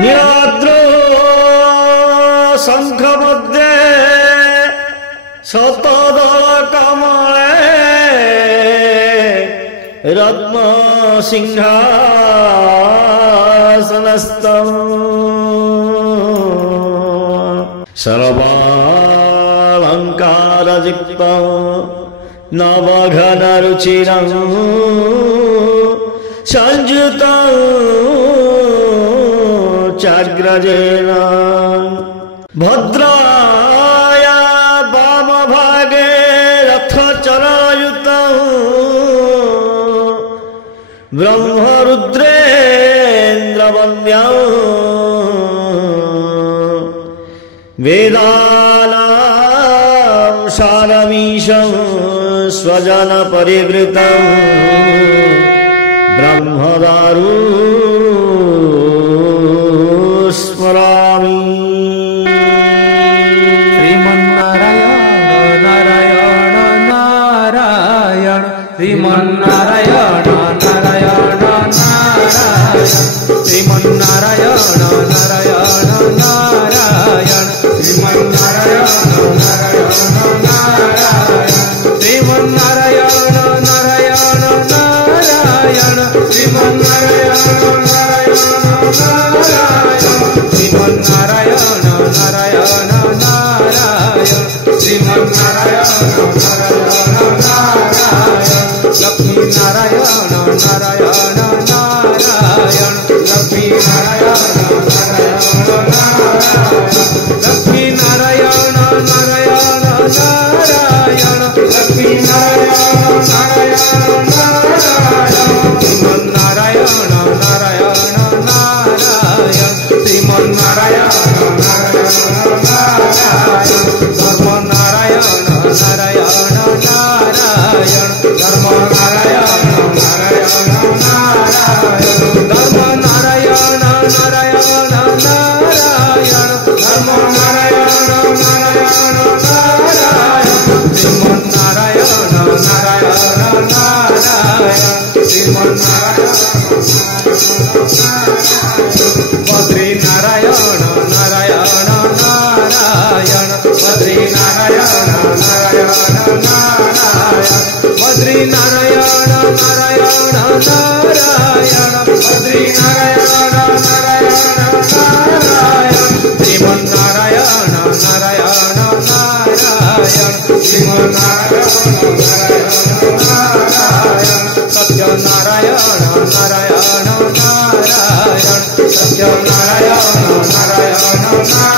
नीलाद्रो शंख मध्ये शतदल कमले रत्न सिंहासनस्थं सर्वालंकारयुक्तं नवघनरुचिरं संयुतं चाग्रजेन भद्राया वामभागे रथचरायुतं ब्रह्मरुद्रेन्द्रवन्द्यं वेदानां सारमीशं स्वजनपरिवृतं ब्रह्मदारु स्मरामि। श्रीमन्नारायण नारायण नारायण श्रीमन्नारायण नारायण नारायण श्रीमन्नारायण नारायण नारायण श्रीमन्नारायण नारायण नारायण श्रीमन्नारायण नारायण नारायण श्रीमन्नारायण नारायण नारायण श्रीमन्नारायण नारायण नारायण श्रीमन्नारायण नारायण नारायण लक्ष्मी नारायण नारायण नारायण लक्ष्मी नारायण नारायण नारायण लक्ष्मी नारायण नारायण नारायण लक्ष्मी नारायण नारायण नारायण श्रीमन्नारायण नारायण नारायण श्रीमन्नारायण नारायण नारायण धर्म नारायण नारायण नारायण धर्म नारायण नारायण नारायण धर्म नारायण नारायण नारायण धर्म नारायण नारायण नारायण श्रीमन्नारायण नारायण नारायण श्रीमन्नारायण बद्री नारायण नारायण नारायण बद्री नारायण नारायण नारायण बद्री नारायण नारायण नारायण बद्री नारायण नारायण नारायण श्रीमन्नारायण नारायण नारायण श्रीमन्नारायण नारायण नारायण सत्यनारायण नारायण नारायण सत्यनारायण नारायण नारायण